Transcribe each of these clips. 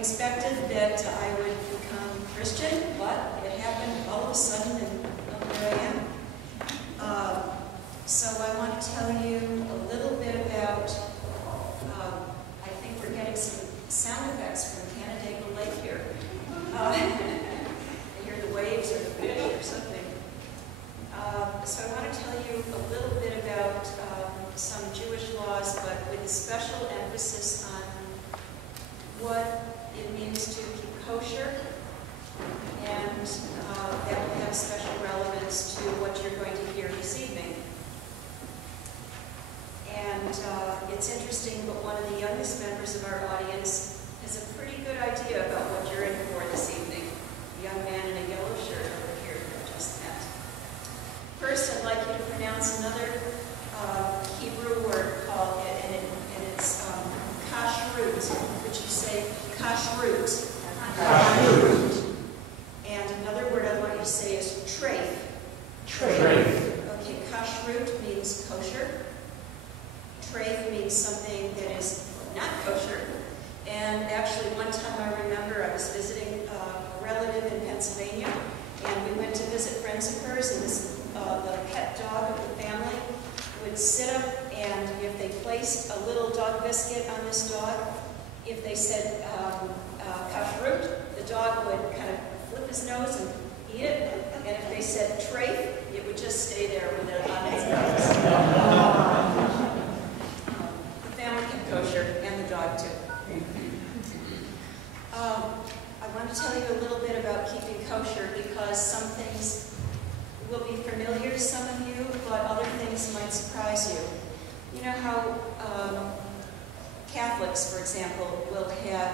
expected that I would become Christian, but it happened all of a sudden, and here I am. So I want to tell you a little bit about, I think we're getting some sound effects from Canandaigua Lake here. I hear the waves or the fish or something. So I want to tell you a little bit about some Jewish laws, but with a special emphasis on what it means to keep kosher, and that will have special relevance to what you're going to hear this evening. And it's interesting, but one of the youngest members of our audience has a pretty good idea about what you're in for this evening. A young man in a yellow shirt over here who I just met. First, I'd like you to pronounce another Hebrew word called, and it's kashrut. Would you say kashrut? Kashrut. And another word I want you to say is treif. Treif. Okay, kashrut means kosher. Treif means something that is not kosher. And actually, one time I remember I was visiting a relative in Pennsylvania, and we went to visit friends of hers, and the pet dog of the family would sit up, and if they placed a little dog biscuit on this dog, if they said kashrut, the dog would kind of flip his nose and eat it, and if they said treif, it would just stay there with it on its nose. The family kept kosher, and the dog too. I want to tell you a little bit about keeping kosher because some things will be familiar to some of you, but other things might surprise you. You know how Catholics, for example, will have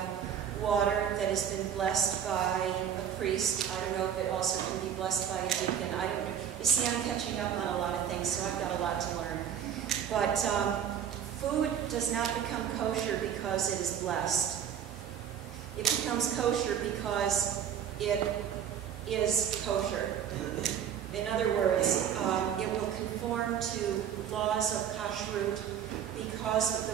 water that has been blessed by a priest. I don't know if it also can be blessed by a deacon. I don't know. You see, I'm catching up on a lot of things, so I've got a lot to learn. But food does not become kosher because it is blessed. It becomes kosher because it is kosher. In other words, it will conform to laws of kashrut because of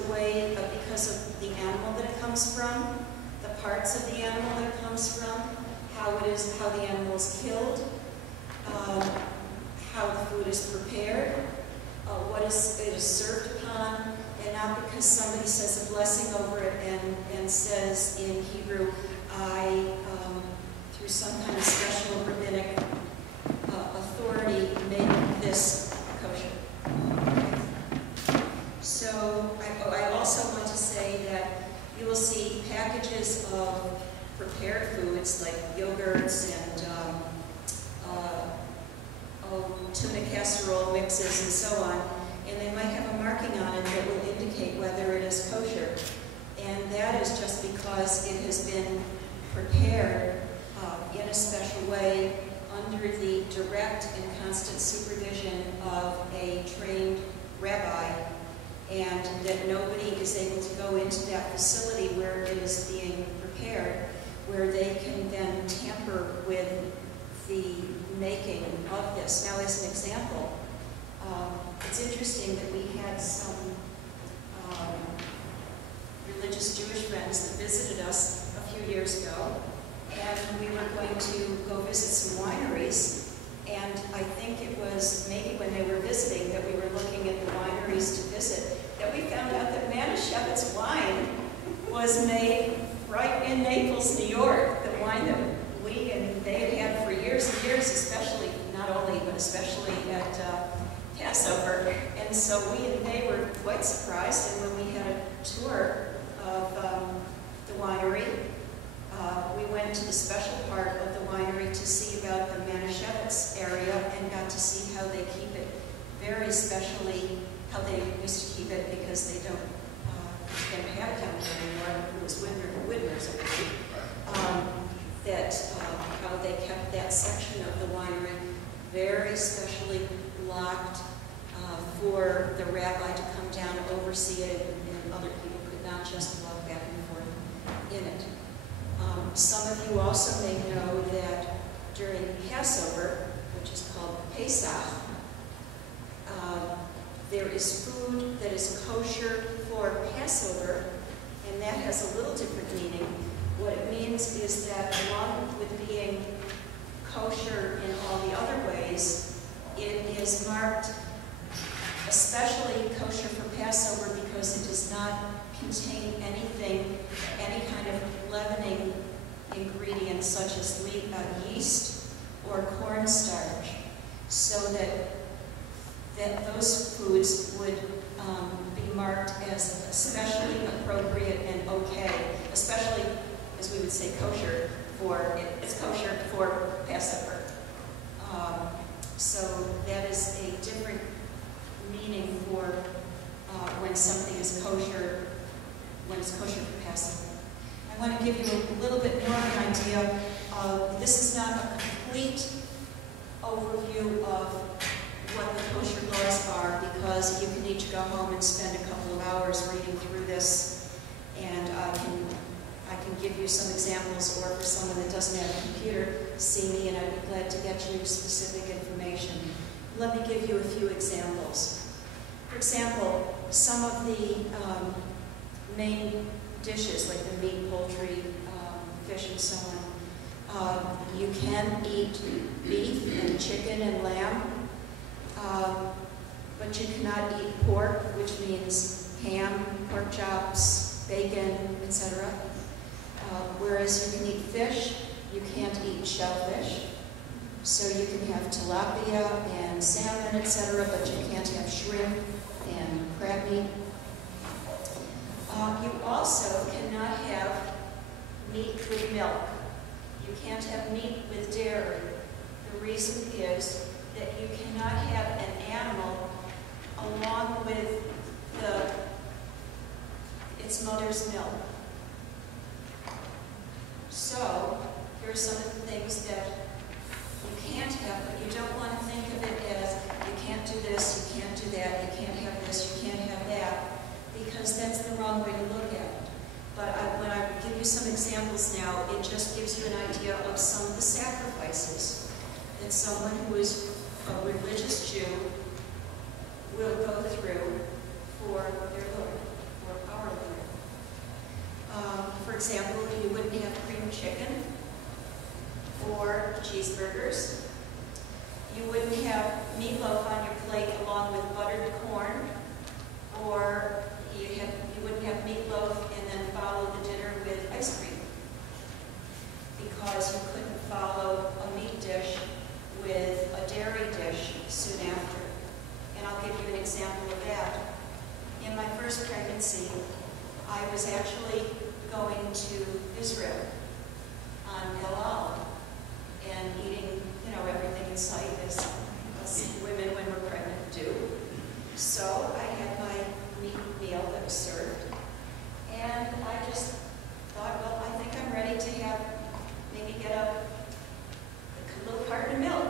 the animal that it comes from, the parts of the animal that it comes from, how the animal is killed, how the food is prepared, what it is served upon, and not because somebody says a blessing over it and says in Hebrew, I, through some kind of special rabbinic authority, make this kosher. So I also want to say that you will see packages of prepared foods like yogurts and tuna casserole mixes and so on, and they might have a marking on it that will indicate whether it is kosher. And that is just because it has been prepared in a special way under the direct and constant supervision of a trained rabbi, and that nobody is able to go into that facility where it is being prepared, where they can then tamper with the making of this. Now, as an example, it's interesting that we had some religious Jewish friends that visited us a few years ago, and we were going to go visit some wineries, and I think it was maybe when they were visiting that we were looking at the wineries to visit, that we found out that Manischewitz wine was made right in Naples, New York, the wine that we and they had had for years and years, especially, not only, but especially at Passover. And so we and they were quite surprised, and when we had a tour of the winery, we went to the special part of the winery to see about the Manischewitz area and got to see how they keep it very specially, how they used to keep it because they don't have it down here anymore. It was Widmer's, I believe. How they kept that section of the winery very specially locked for the rabbi to come down and oversee it, and other people could not just walk back and forth in it. Some of you also may know that during Passover, which is called Pesach, there is food that is kosher for Passover, and that has a little different meaning. What it is that along with being kosher in all the other ways, it is marked especially kosher for Passover because it does not contain anything, any kind of leavening ingredients such as yeast or cornstarch, so that those foods would be marked as especially appropriate and okay, especially, as we would say, kosher for, it's kosher for Passover. So that is a different meaning for when something is kosher, when it's kosher for Passover. I want to give you a little bit more of an idea. This is not a complete overview of what the kosher laws are, because you can each go home and spend a couple of hours reading through this, and I can give you some examples, or for someone that doesn't have a computer, see me and I'd be glad to get you specific information. Let me give you a few examples. For example, some of the main dishes, like the meat, poultry, fish, and so on, you can eat beef and chicken and lamb, but you cannot eat pork, which means ham, pork chops, bacon, etc. Whereas you can eat fish, you can't eat shellfish. So you can have tilapia and salmon, etc., but you can't have shrimp and crab meat. You also cannot have meat with milk. You can't have meat with dairy. The reason is that you cannot have an animal along with its mother's milk. So, here are some of the things that you can't have, but you don't want to think of it as you can't do this, you can't do that, you can't have this, you can't have that, because that's the wrong way to look at it. But when I give you some examples now, it just gives you an idea of some of the sacrifices that someone who is a religious Jew will go through for their Lord, for our Lord. For example, you wouldn't have cream chicken or cheeseburgers. You wouldn't have meatloaf on your plate along with buttered corn, or you wouldn't have meatloaf and then follow the dinner with ice cream, because you couldn't follow a meat dish with a dairy dish soon after. And I'll give you an example of that. In my first pregnancy, I was actually going to Israel on El Al and eating, everything in sight as women when we're pregnant do. So I had my meat meal that was served, and I just thought, well, I think I'm ready to maybe get a little carton of milk.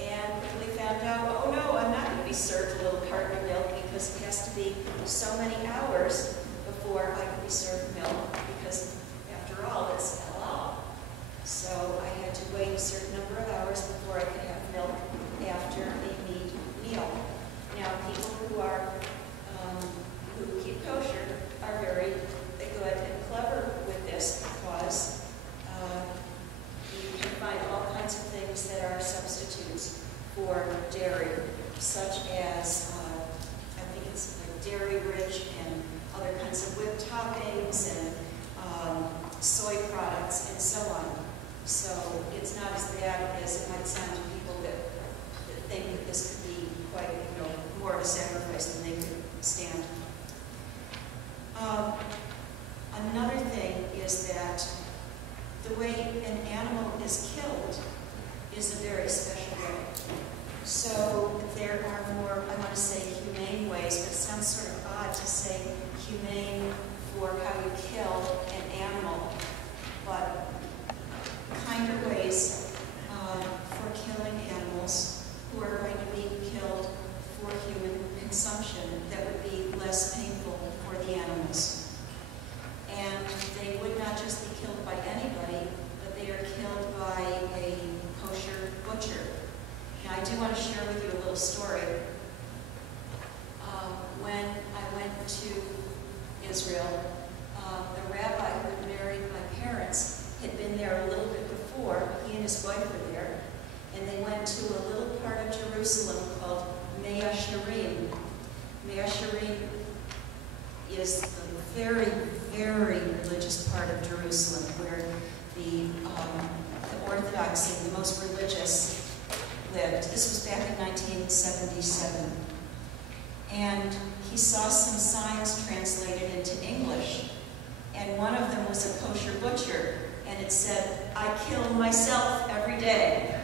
And quickly found out, oh no, I'm not going to be served a little carton of milk, because it has to be so many hours before I can be served milk, because after all, it's halal. So I had to wait a certain number of hours before I could have milk after a meat meal. Now, people who keep kosher are very good and clever with this, because you can find all kinds of things that are substitutes for dairy, such as, I think it's like dairy-rich and other kinds of whipped toppings and soy products and so on. So it's not as bad as it might sound to people that think that this could be quite, more of a sacrifice than they could stand. Another thing is that the way an animal is killed is a very special way. So there are more, I want to say humane ways, but it sounds sort of odd to say humane for how you kill an animal, but kinder ways for killing animals who are going to be killed for human consumption that would be less painful for the animals. And they would not just be killed by anybody, but they are killed by a kosher butcher. Now, I do want to share with you a little story. When I went to Israel, the rabbi who had married my his wife were there, and they went to a little part of Jerusalem called Mea Shearim. Mea Shearim is the very, very religious part of Jerusalem, where the Orthodox and the most religious lived. This was back in 1977. And he saw some signs translated into English. And one of them was a kosher butcher. And it said, "I kill myself every day."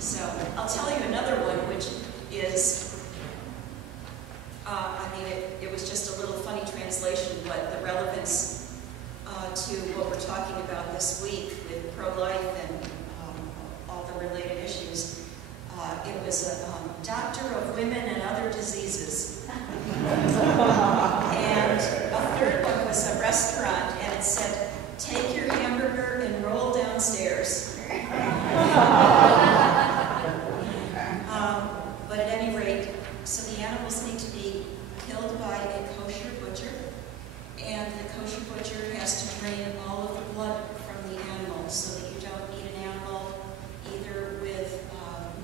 So I'll tell you another one, which is, it was just a little funny translation, but the relevance to what we're talking about this week with pro-life and all the related issues. It was a doctor of women and other diseases. And a third one was a restaurant, and it said, "Take your hamburger and roll downstairs." But at any rate, so the animals need to be killed by a kosher butcher, and the kosher butcher has to drain all of the blood from the animal so that you don't eat an animal either with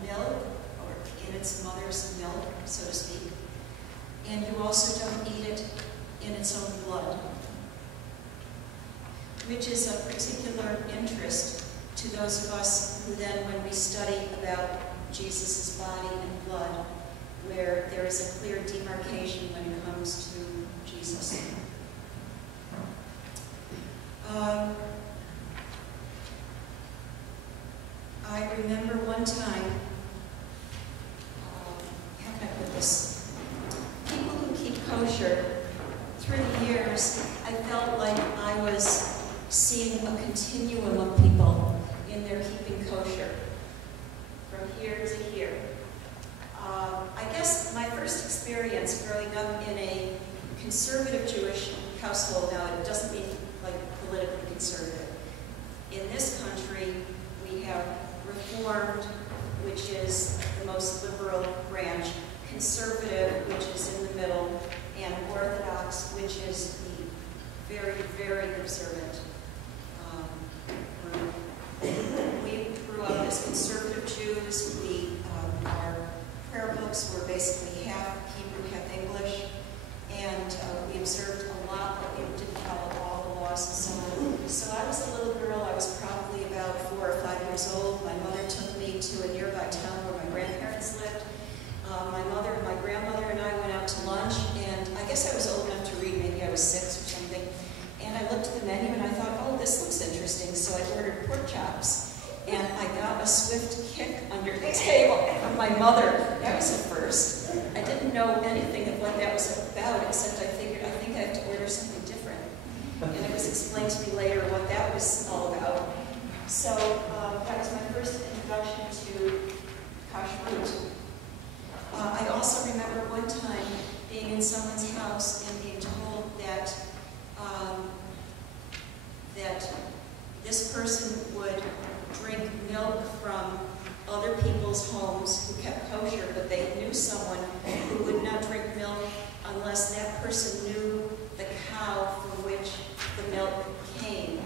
milk or in its mother's milk, so to speak, and you also don't eat it in its own blood, which is of particular interest to those of us who then, when we study about Jesus' body and blood, where there is a clear demarcation when it comes to Jesus. I remember one time, how can I put this? People who keep kosher, through the years, I felt like I was seeing a continuum of people in their keeping kosher, from here to here. I guess my first experience growing up in a conservative Jewish household, now it doesn't mean like politically conservative. In this country, we have Reformed, which is the most liberal branch, conservative, which is in the middle, and Orthodox, which is the very, very observant group. We grew up as conservative Jews. Our prayer books were basically half Hebrew, half English, and we observed a lot, but we didn't follow all the laws and so on. So I was a little girl. I was probably about 4 or 5 years old. My mother took me to a nearby town where my grandparents lived. My mother and my grandmother and I went out to lunch, and I guess I was old enough to read. Maybe I was 6 or something. And I looked at the menu and I thought, oh, this looks interesting. So I ordered pork chops. And I got a swift kick under the table from my mother. That was a first. I didn't know anything of what that was about, except I figured, I think I have to order something different. And it was explained to me later what that was all about. So that was my first introduction to kashrut. I also remember one time being in someone's house and being told that that this person would drink milk from other people's homes who kept kosher, but they knew someone who would not drink milk unless that person knew the cow from which the milk came.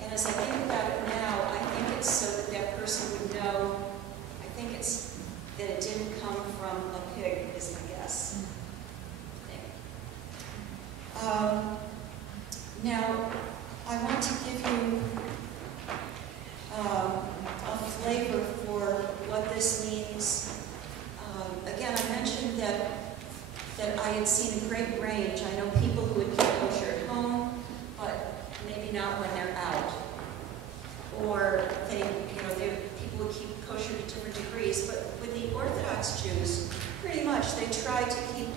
And as I think about it now, I think it's so that that person would know, I think it's that it didn't come from a pig, is my guess. Now, I want to give you a flavor for what this means. Again, I mentioned that I had seen a great range. I know people who would keep kosher at home, but maybe not when they're out. Or people would keep kosher to different degrees. But with the Orthodox Jews, pretty much they try to keep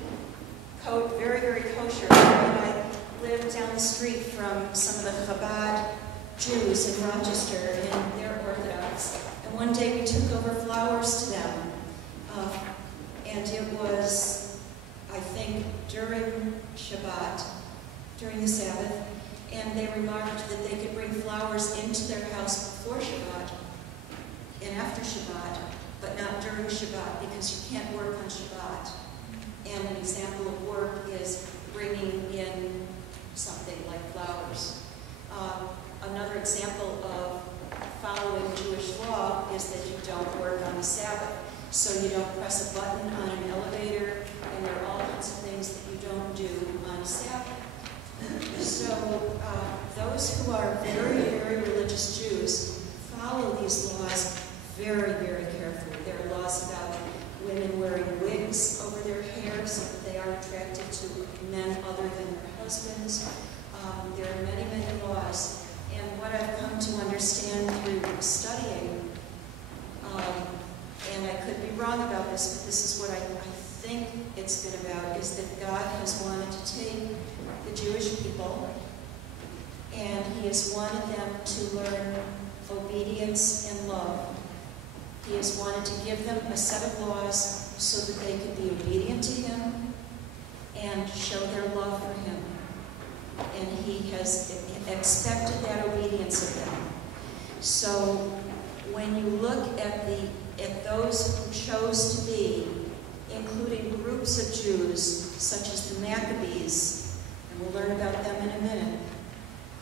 very, very kosher. And I lived down the street from some of the Chabad Jews in Rochester, and they're Orthodox. And one day we took over flowers to them. And it was, I think, during Shabbat, during the Sabbath, and they remarked that they could bring flowers into their house before Shabbat and after Shabbat, but not during Shabbat, because you can't work on Shabbat. And an example of work is bringing in something like flowers. Another example of those who are very, very religious Jews follow these laws very, very carefully. There are laws about women wearing wigs over their hair so that they aren't attracted to men other than their husbands. There are many, many laws. And what I've come to understand through studying, and I could be wrong about this, but this is what I think it's been about, is that God has wanted to take the Jewish people and He has wanted them to learn obedience and love. He has wanted to give them a set of laws so that they could be obedient to Him and show their love for Him. And He has expected that obedience of them. So when you look at those who chose to be, including groups of Jews, such as the Maccabees, and we'll learn about them in a minute,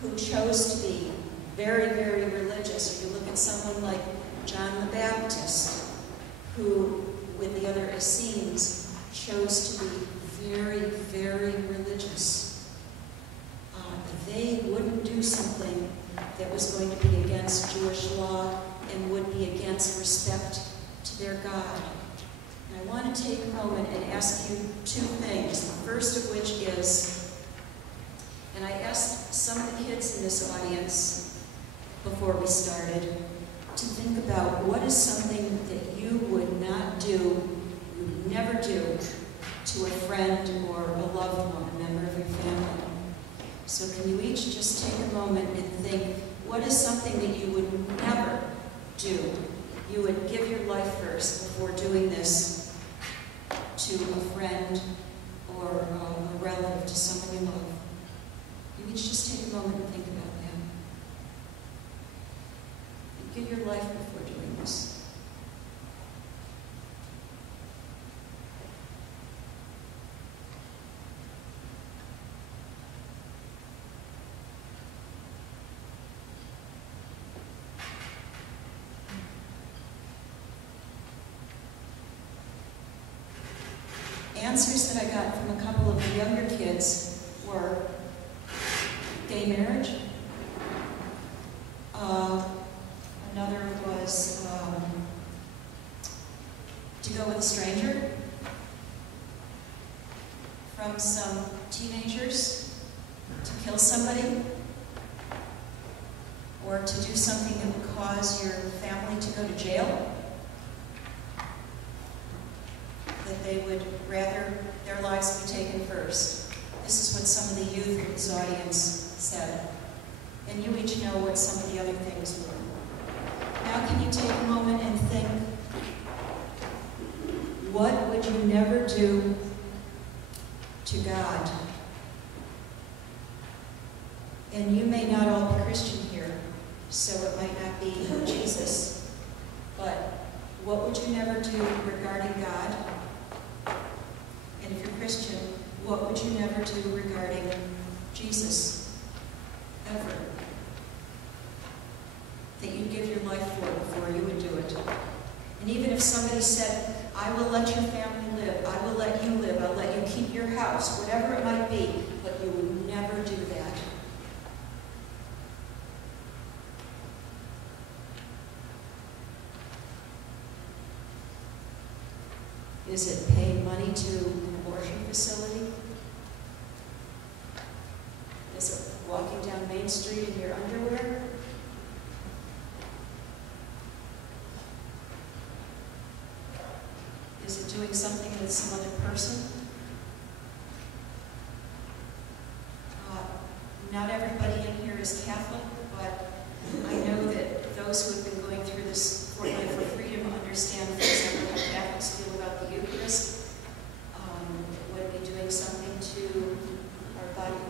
who chose to be very, very religious. Or you look at someone like John the Baptist, who, with the other Essenes, chose to be very, very religious. They wouldn't do something that was going to be against Jewish law and would be against respect to their God. And I want to take a moment and ask you two things. The first of which is, and I asked some of the kids in this audience before we started to think about what is something that you would not do, you would never do to a friend or a loved one, a member of your family. So can you each just take a moment and think, what is something that you would never do? You would give your life first before doing this to a friend or a relative, to someone you love. You each just take a moment and think about that. You give your life before doing this. Answers that I got from a couple of the younger kids were gay marriage. Another was to go with a stranger. From some teenagers, to kill somebody, or to do something that would cause your family to go to jail. That they would rather their lives be taken first. This is what some of the youth in this audience said. And you each know what some of the other things were. Now can you take a moment and think, what would you never do to God? And you may not all be Christian here, so it might not be Jesus. But what would you never do regarding God? And if you're Christian, what would you never do regarding Jesus? Ever. That you'd give your life for before you would do it. And even if somebody said, I will let your family live, I will let you live, I'll let you keep your house, whatever it might be, but you would never do that. Is it paying money to an abortion facility? Is it walking down Main Street in your underwear? Is it doing something with some other person? Not everybody in here is Catholic, but I know that those who have been going through this Fortnight for Freedom understand, for example, how Catholics feel about the Eucharist. Would it be doing something to our body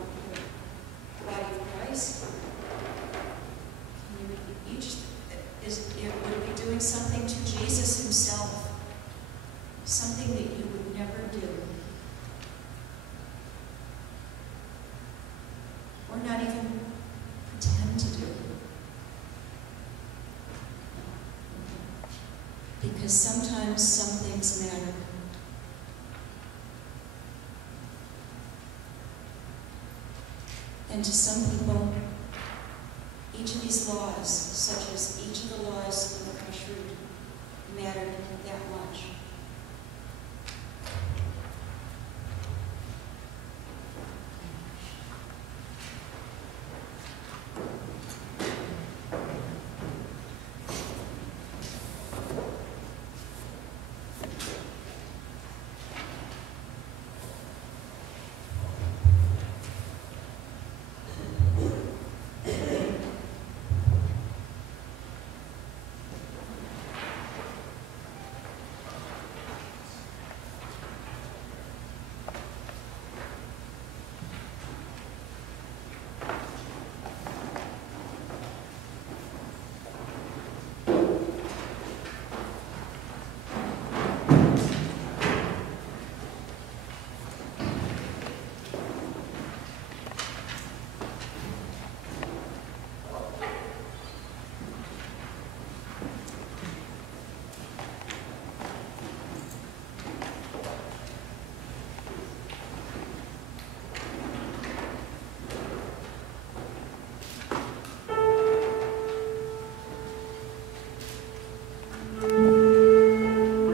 of Christ? Can you each, would it be doing something to Jesus himself? Something that you would never do. Or not even pretend to do. Because sometimes some things matter. And to some people, these laws, such as each of the laws of the kashrut, mattered that much.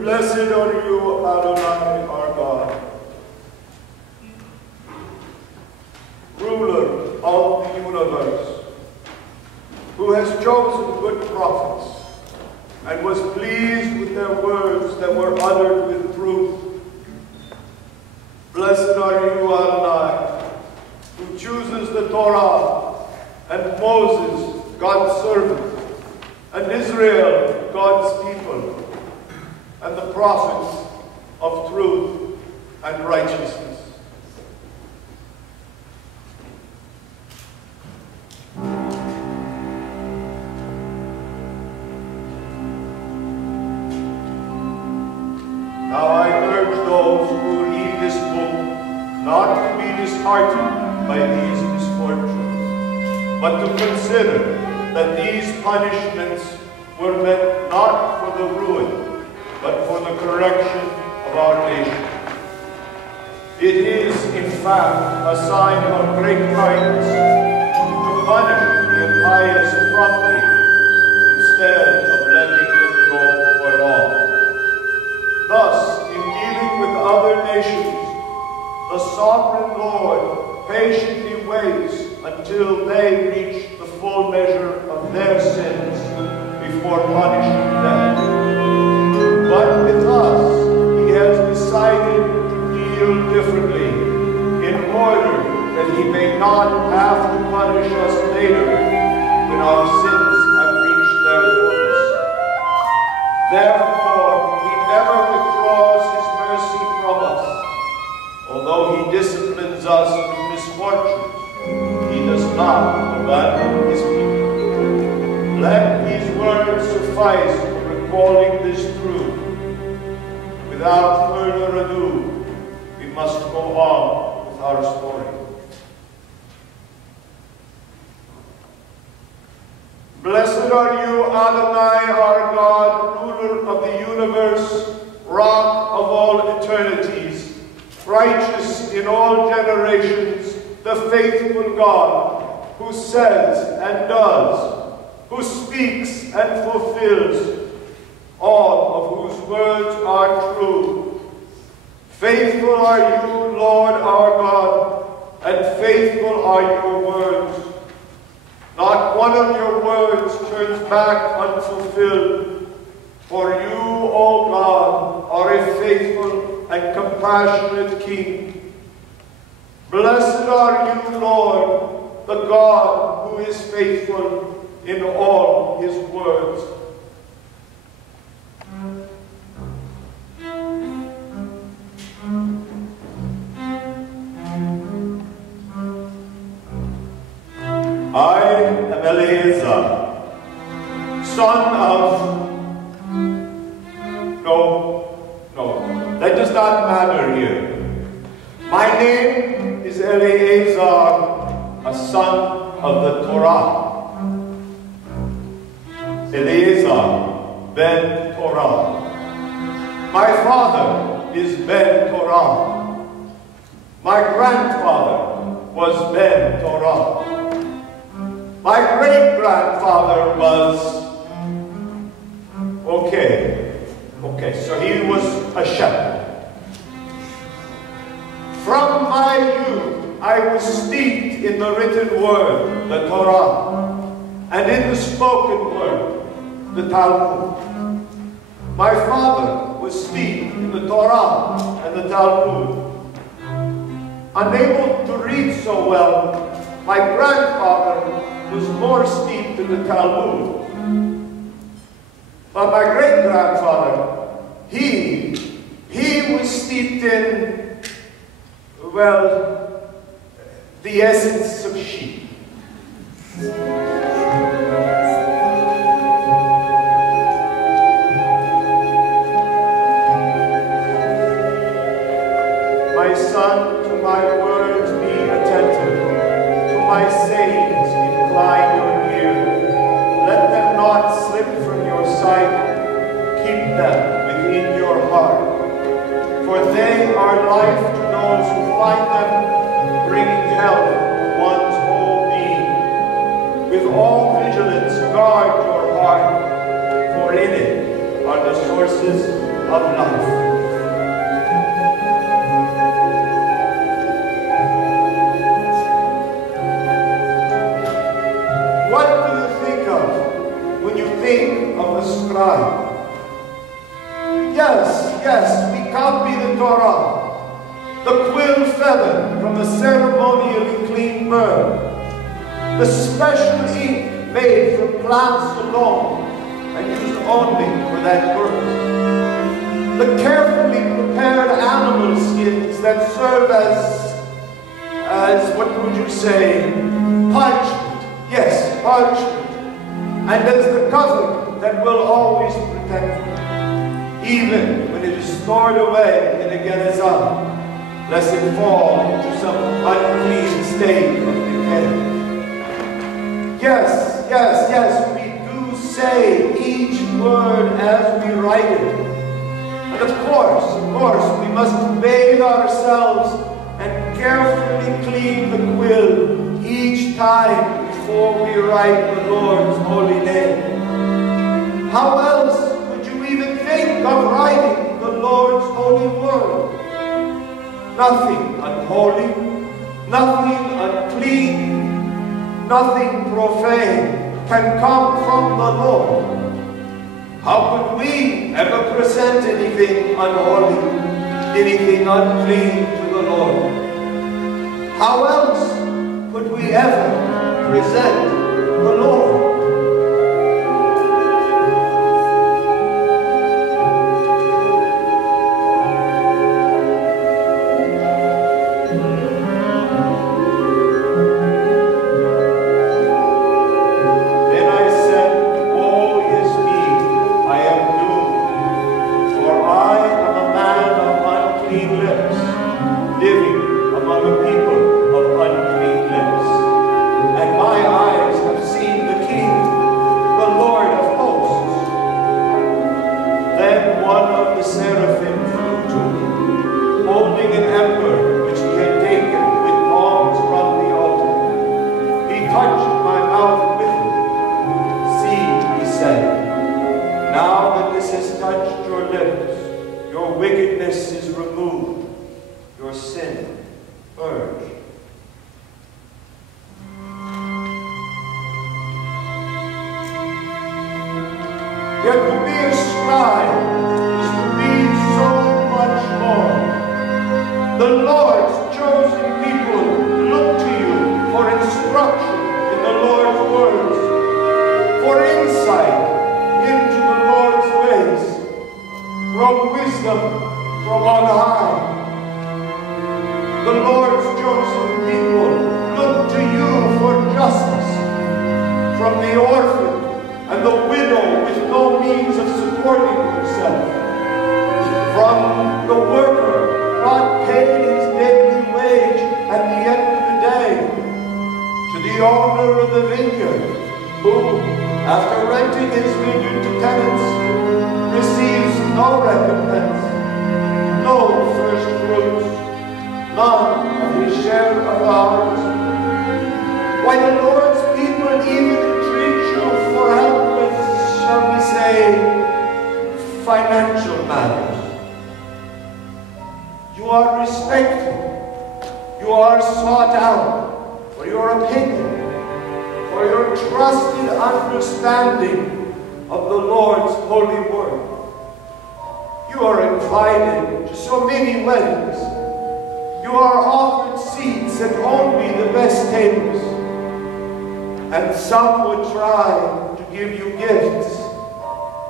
Blessed are you, Adonai, our God, ruler of the universe, who has chosen good prophets and was pleased with their words that were uttered with truth. Blessed are you, Adonai, who chooses the Torah, and Moses, God's servant, and Israel, God's people, and the prophets of truth and righteousness. Now I urge those who read this book not to be disheartened by these misfortunes, but to consider that these punishments were meant not for the ruin, but for the correction of our nation. It is, in fact, a sign of great kindness to punish the impious promptly instead of letting it go for long. Thus, in dealing with other nations, the sovereign Lord patiently waits until they reach the full measure of their sins before punishing them. But with us, he has decided to deal differently, in order that he may not have to punish us later when our sins have reached their fullness. Therefore, he never withdraws his mercy from us. Although he disciplines us with misfortunes, he does not abandon his people. Let these words suffice for recalling this truth. Without further ado, we must go on with our story. Blessed are you, Adonai, our God, ruler of the universe, rock of all eternities, righteous in all generations, the faithful God, who says and does, who speaks and fulfills, all of whose words are true. Faithful are you, Lord our God, and faithful are your words. Not one of your words turns back unfulfilled. For you, O God, are a faithful and compassionate King. Blessed are you, Lord, the God who is faithful in all his words. I am Eleazar, son of... No, that does not matter here. My name is Eleazar, a son of the Torah. Eleazar ben Torah. My father is ben Torah. My grandfather was ben Torah. My great great-grandfather was, okay, so he was a shepherd. From my youth, I was steeped in the written word, the Torah, and in the spoken word, the Talmud. My father was steeped in the Torah and the Talmud. Unable to read so well, my grandfather was more steeped in the Talmud. But my great-grandfather, he was steeped in, well, the essence of sheep. My son, to my words be attentive, to my sayings incline your ear. Let them not slip from your sight, keep them within your heart. For they are life to those who find them, bringing health to one's whole being. With all vigilance guard your heart, for in it are the sources of life. What do you think of when you think of a scribe? Yes, we copy the Torah, the quill feather from a ceremonially clean bird, the special ink made from plants alone and used only for that purpose, the carefully prepared animal skins that serve as what would you say, parchment, yes, parchment, and as the cover that will always protect them, even when it is stored away in a Eleazar, lest it fall into some unclean state of decay. Yes, we do say each word as we write it. And of course, we must bathe ourselves and carefully clean the quill each time before we write the Lord's holy name. How else would you even think of writing the Lord's holy word? Nothing unholy, nothing unclean, nothing profane can come from the Lord. How could we ever present anything unholy, anything unclean to the Lord? How else could we ever present the Lord? Yet to be a scribe is to be so much more. The Lord's chosen people look to you for instruction in the Lord's words, for insight into the Lord's ways, from wisdom from on high. The Lord's chosen people look to you for justice, from the orphan and the widow with no means of supporting herself, from the worker not paid his daily wage at the end of the day, to the owner of the vineyard, who, after renting his vineyard to tenants, receives no recompense, no first fruits, none of his share of the harvest. Why, the Lord's people even entreat financial matters. You are respected. You are sought out for your opinion, for your trusted understanding of the Lord's holy word. You are invited to so many weddings. You are offered seats at only the best tables. And some would try to give you gifts,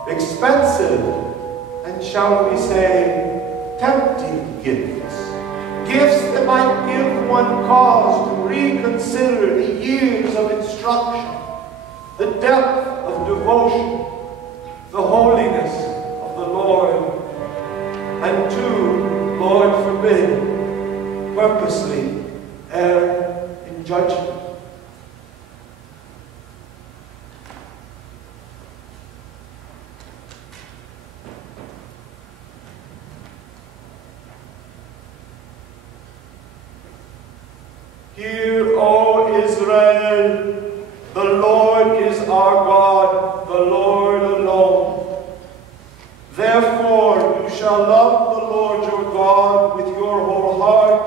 expensive, and shall we say, tempting gifts. Gifts that might give one cause to reconsider the years of instruction, the depth of devotion, the holiness of the Lord, and to, Lord forbid, purposely err in judgment. Hear, O Israel, the Lord is our God, the Lord alone. Therefore you shall love the Lord your God with your whole heart,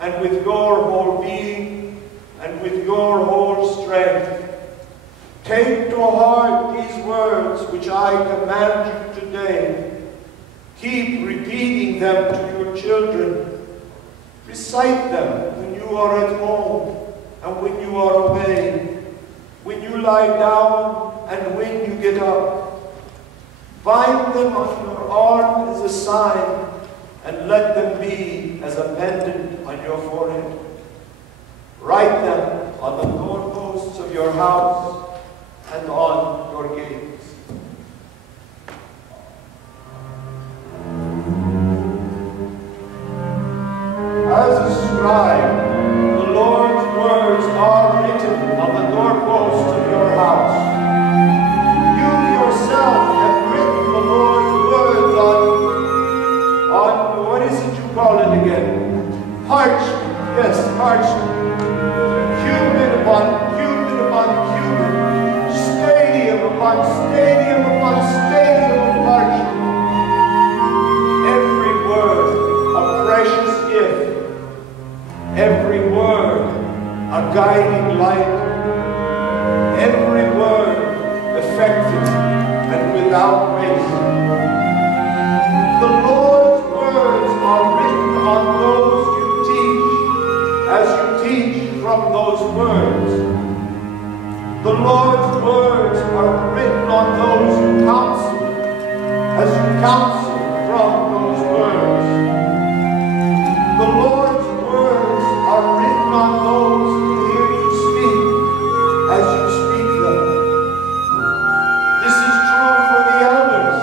and with your whole being, and with your whole strength. Take to heart these words which I command you today. Keep repeating them to your children. Recite them when you are at home and when you are away, when you lie down and when you get up. Bind them on your arm as a sign, and let them be as a pendant on your forehead. Write them on the doorposts of your house and on your gates. As a scribe, the Lord's words are written on the doorposts of your house. You yourself have written the Lord's words on what is it you call it again? Parchment. Yes, parchment. Cubit upon cubit upon cubit. Stadium upon stadium upon stadium of parchment. Every word a precious gift. Every word a guiding light. Every word effective and without waste. The Lord's words are written on those you teach, as you teach from those words. The Lord's words are written on those you counsel, as you counsel from those words. The Lord's words are written on those who hear you speak, as you speak them. This is true for the elders,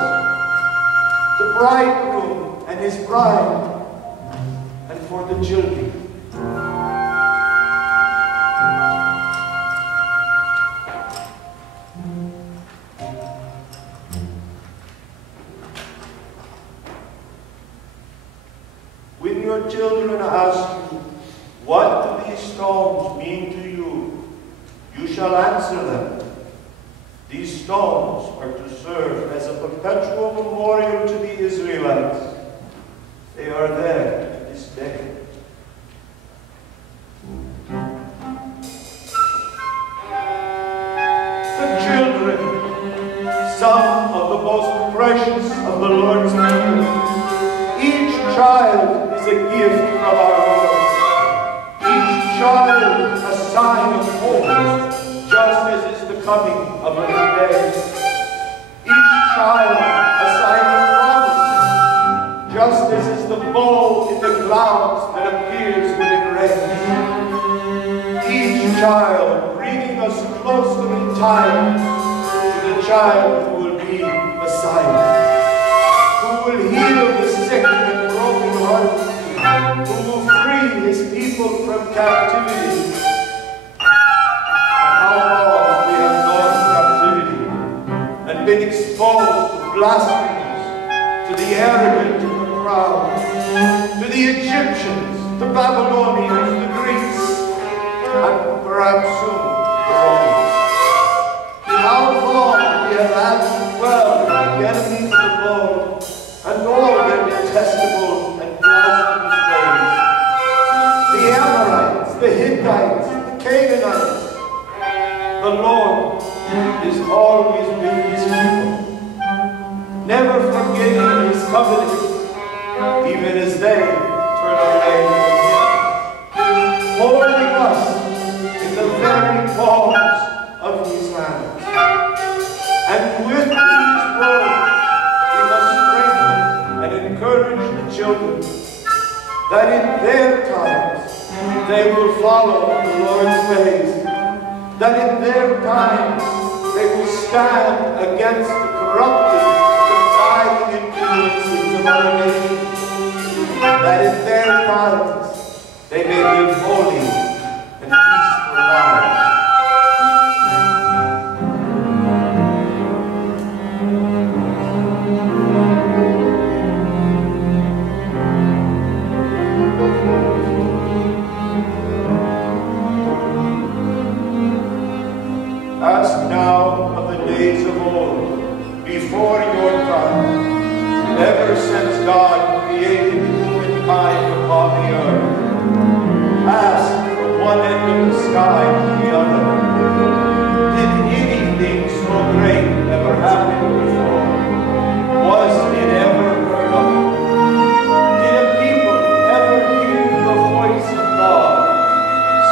the bridegroom and his bride, and for the children. When your children ask you, "What do these stones mean to you?" you shall answer them, "These stones are to serve as a perpetual memorial to the Israelites. They are there to this day." The children, some of the most precious of the Lord's people. Each child is a gift from our Lord. Each child a sign of hope, just as is the coming of a new day. Each child a sign of promise, just as is the bow in the clouds that appears when it rains. Each child bringing us closer in time to the child who will be Messiah, who will heal the sick and broken hearted, who will free his people from captivity. How long we have known captivity and been exposed to blasphemers, to the arrogant and the proud, to the Egyptians, the Babylonians, the Greeks, and perhaps soon the Romans. How long we have had to dwell with the enemies of the Lord, Lord is always with his people, never forgetting his covenants, even as they turn away from him, holding us in the very palms of his hands. And with these words, we must strengthen and encourage the children that in their times they will follow the Lord's ways, that in their times they will stand against the corrupting, dividing influences of our nation, that in their times they may live holy and peaceful lives. Ask now of the days of old, before your time, ever since God created humankind upon the earth. Ask from one end of the sky to the other. Did anything so great ever happen before? Was it ever heard of? Did a people ever hear the voice of God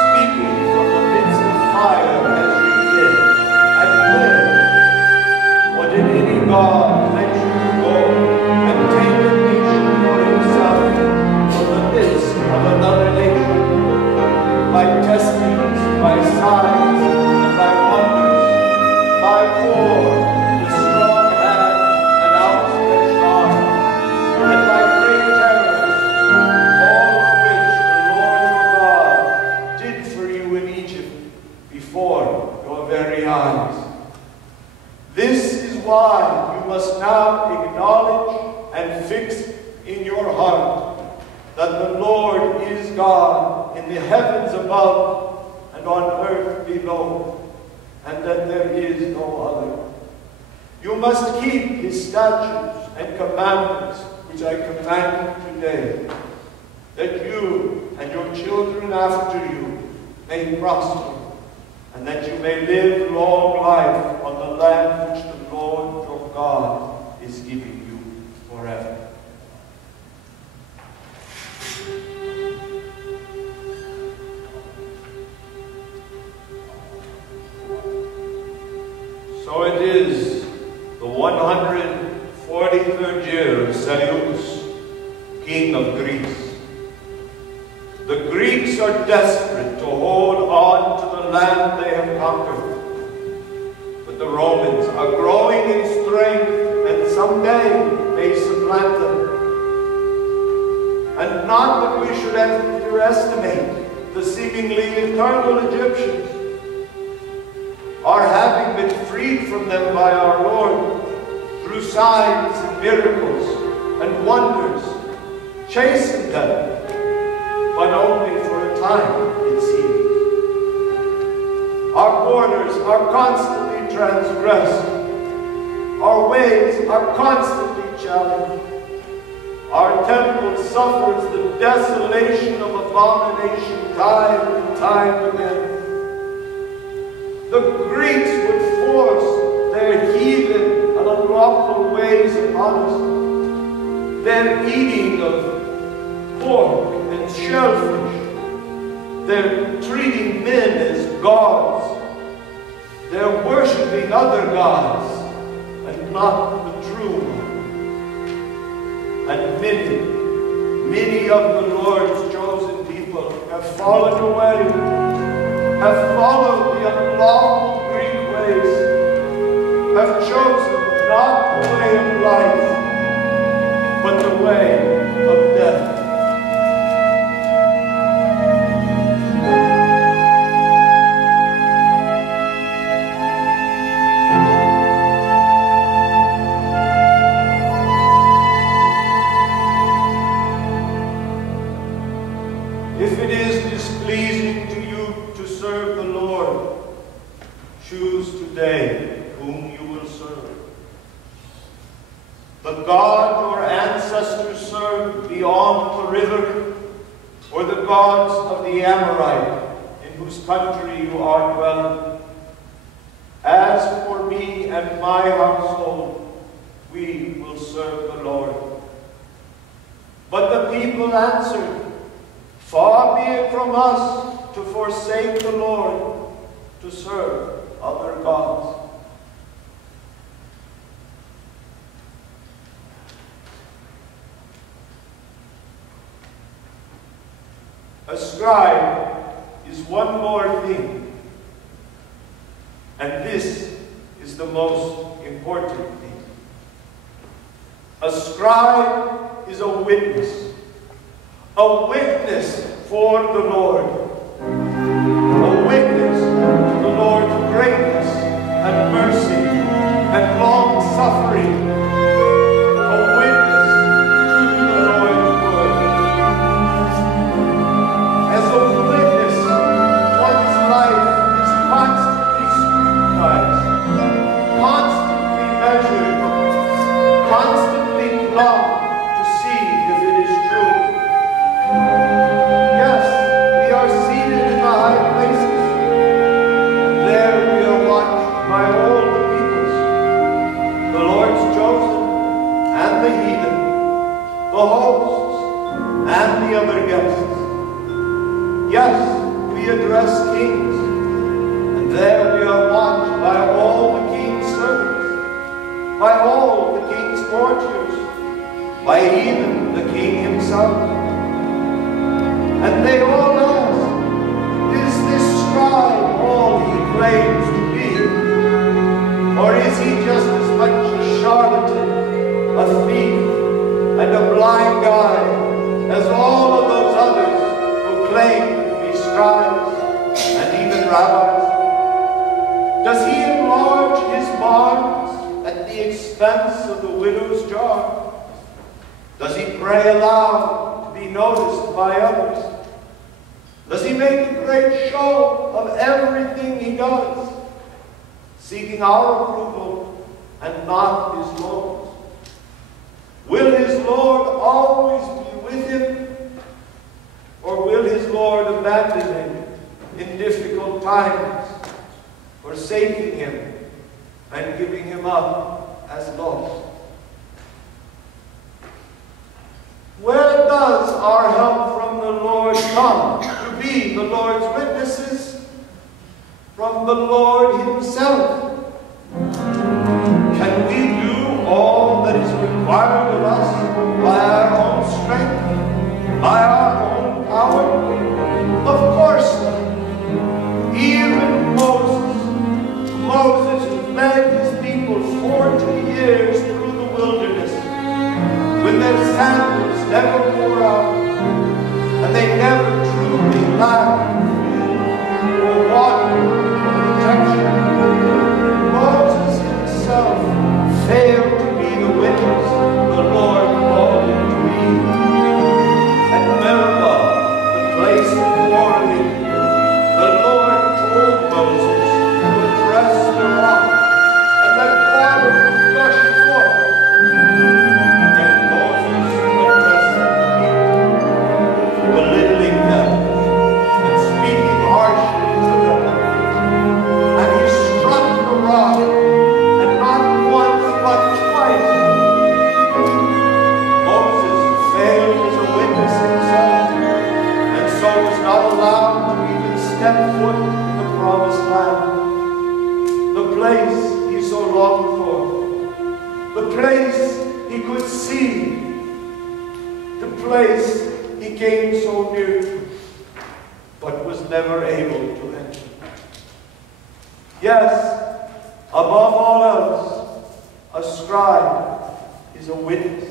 speaking from the midst of fire as you did and live? Or did any God let you go and take a nation for himself from the midst of another nation, by testings, by signs, and by wonders, by war, the strong hand and outstretched arm, and by great terrors, all of which the Lord your God did for you in Egypt before your very eyes? This is why you must now acknowledge and fix in your heart that the Lord is God in the heavens above and on earth below, and that there is no other. You must keep his statutes and commandments, which I command you today, that you and your children after you may prosper, and that you may live long life on the land which the Lord your God is giving you forever. So it is the 143rd year of Seleucus, king of Greece. The Greeks are desperate to hold on to the land they have conquered. But the Romans are growing in strength and someday may supplant them. And not that we should underestimate the seemingly eternal Egyptians. Our having been freed from them by our Lord through signs and miracles and wonders chastened them, but only for a time, it seems. Our borders are constantly transgressed. Our ways are constantly challenged. Our temple suffers the desolation of abomination time and time again. The Greeks would force their heathen and unlawful ways upon us. Their eating of pork and shellfish. Their treating men as gods. Their worshipping other gods and not the true one. And many of the Lord's chosen people have fallen away, have followed the unlawful Greek ways, have chosen not the way of life, but the way of death. If it is displeasing to you to serve the Lord, choose today whom you will serve. The God your ancestors served beyond the river, or the gods of the Amorite in whose country you are dwelling. and my household, we will serve the Lord. But the people answered, Far be it from us to forsake the Lord, to serve other gods. A scribe is one more thing, and this is the most important thing. A scribe is a witness for the Lord, a witness to the Lord's greatness and mercy and long-suffering, a witness to the Lord's word. As a witness, one's life is constantly scrutinized, constantly measured, constantly plumbed to see if it is true. Yes, we are seated in the high places, and there we are watched by all the peoples, the Lord's chosen and the heathen, the hosts and the other guests. Yes, we address kings, and there we are watched by all the king's servants, by all the king's courtiers, by even the king himself. And they all ask, is this scribe all he claims to be? Or is he just as much a charlatan, a thief, and a blind guy as all of those others who claim to be scribes and even rabbis? Does he enlarge his barns at the expense of the widow's jar? Does he pray aloud to be noticed by others? Does he make a great show of everything he does, seeking our approval and not his Lord's? Will his Lord always be with him, or will his Lord abandon him in difficult times, forsaking him and giving him up as lost? Where does our help from the Lord come to be the Lord's witnesses? From the Lord himself. Can we do all that is required of us by our own strength, by our own power? Of course not. Even Moses who led his people 40 years through the wilderness, when their sandals never wore out, and they never truly lacked food or water or protection. Moses himself failed to be the witness the Lord called him to be. At Meribah, the place of quarreling, the Lord told Moses to address the rock and let water gush forth. Belittling them and speaking harshly to them. And he struck the rock, and not once but twice. Moses failed as a witness himself, and so was not allowed to even step foot in the promised land, the place he so longed for, the place he could see, the place he came so near to, but was never able to enter. Yes, above all else, a scribe is a witness.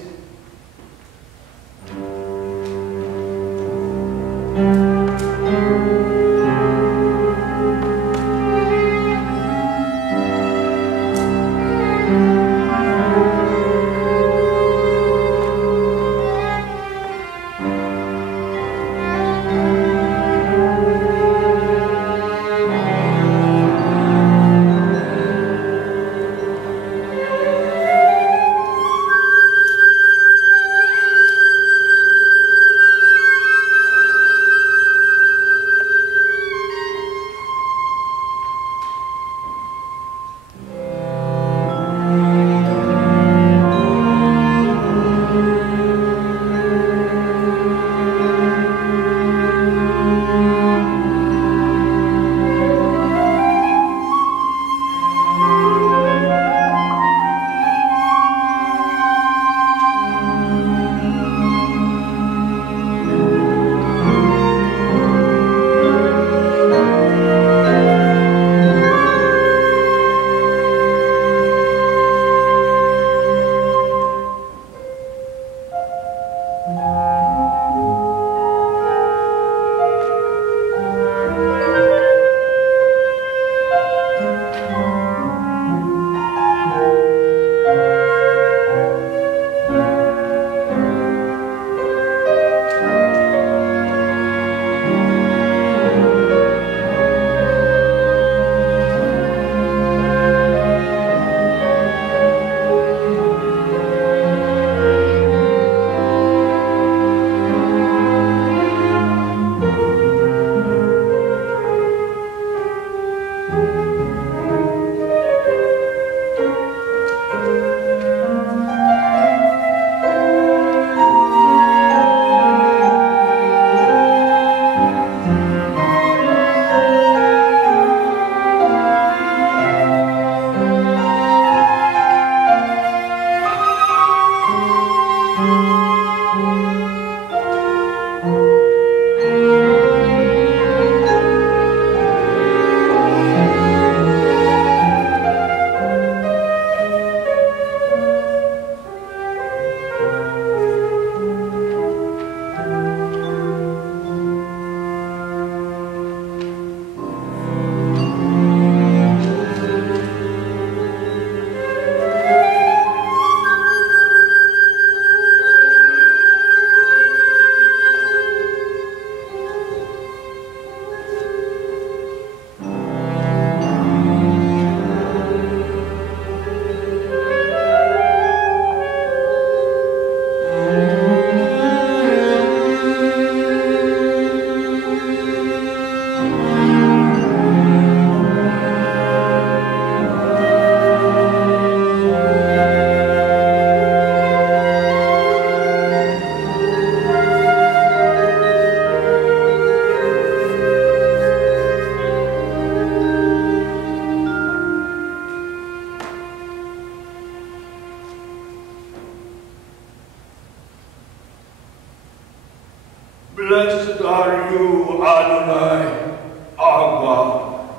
Blessed are you, Adonai, our God,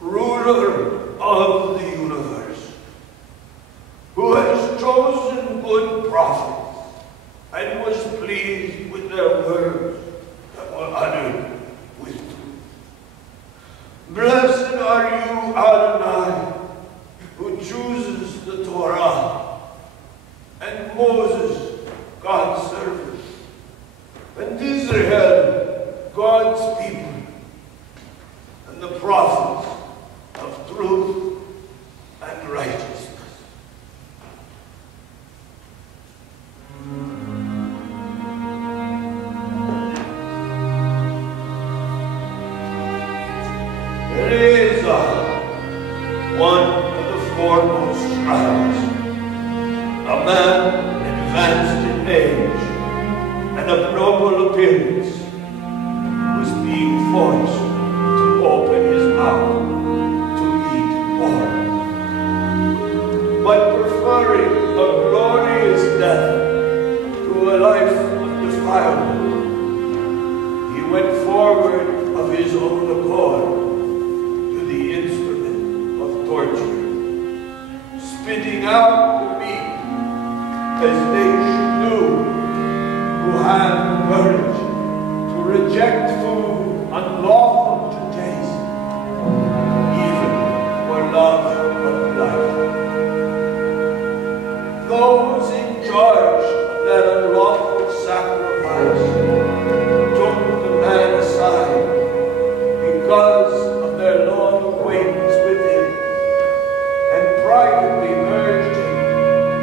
ruler of the universe, who has chosen good prophets and was pleased with their words that were uttered with truth. Blessed are you, Adonai, who chooses the Torah, and Moses, God's servant, and Israel, God's people, and the prophets of truth and righteousness. Eleazar, one of the foremost scribes, a man advanced in age and of noble appearance, was being forced to open his mouth to eat more, but preferring a glorious death to a life of defilement, he went forward of his own accord to the instrument of torture, spitting out the meat as they should do who have the courage to reject food unlawful to taste, even for love of life. Those in charge of that unlawful sacrifice took the man aside because of their long acquaintance with him, and privately urged him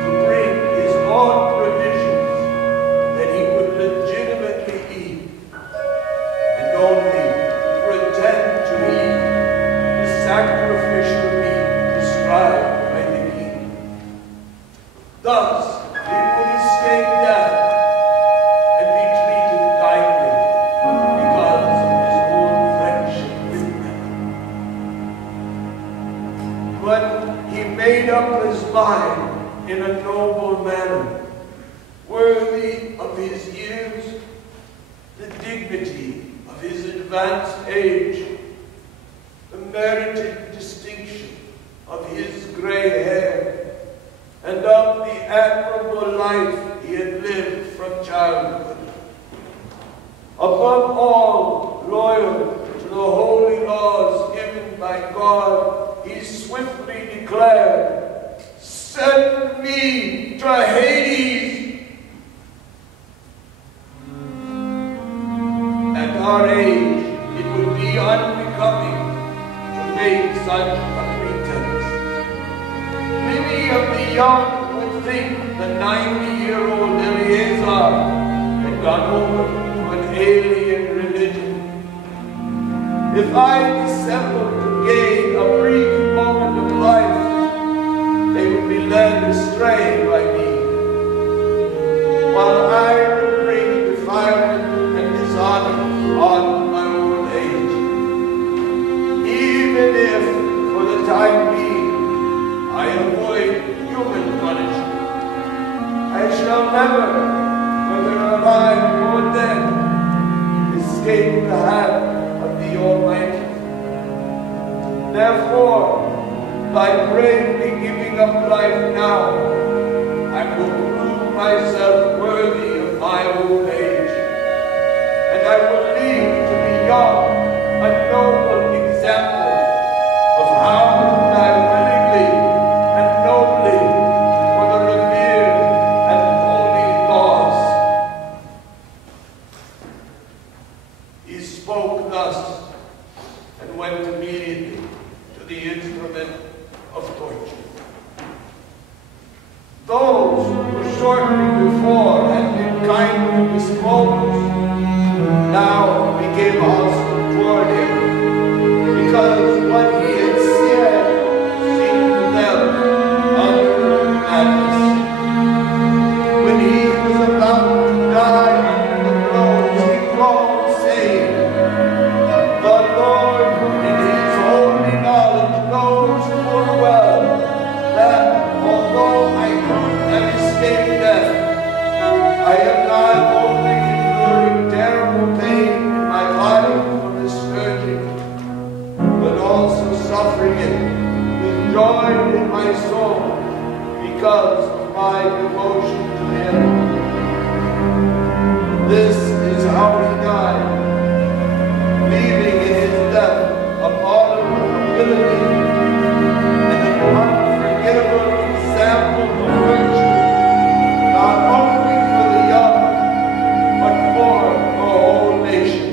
to bring his own provisions that he could legitimately eat, and only pretend to eat the sacrificial meat prescribed by the king. Thus, he would escape death and be treated kindly because of his own friendship with them. But he made up his mind in a noble manner, worthy of his years, the dignity of his advanced age, the merited distinction of his gray hair, and of the admirable life he had lived from childhood. Above all, loyal to the holy laws given by God, he swiftly declared, "Send me to Hades." At our age, it would be unbecoming to make such a pretense. Many of the young would think the 90-year-old Eleazar had gone over to an alien religion. If I dissembled to gain a brief moment of life, they would be led astray by me, while I would bring defilement and dishonor on my old age. Even if, for the time being, I avoid human punishment, I shall never, whether alive or dead, escape the hand of the Almighty. Therefore, by bravely giving up life now, I will prove myself worthy of my old age, and I will leave to the young a noble example of how I willingly and nobly for the revered and holy laws. He spoke thus and went immediately to the instrument of torture. Those who shortly before had been kindly disposed now became hostile toward him, because what he had said seemed to them utter madness. When he was about to die under the blows, he groaned, saying, "The Lord in his holy knowledge knows full well that although I could have escaped death, I am not only enduring terror joy in my soul because of my devotion to him. This is how he died, leaving in his death a model of nobility and an unforgettable example of virtue, not only for the young, but for the whole nation.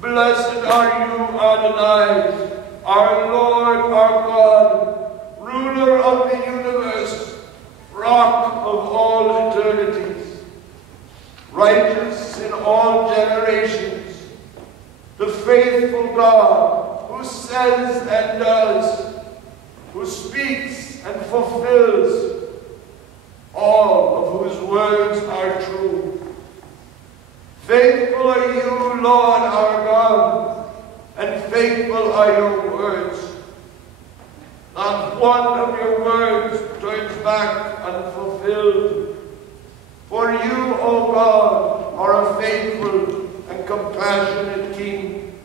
Blessed are you, Adonai, our Lord, our God, ruler of the universe, rock of all eternities, righteous in all generations, the faithful God who says and does, who speaks and fulfills, all of whose words are true. Faithful are you, Lord our God, and faithful are your words. Not one of your words turns back unfulfilled. For you, O God, are a faithful and compassionate King.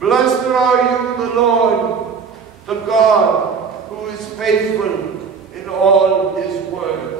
Blessed are you, the Lord, the God who is faithful in all his words.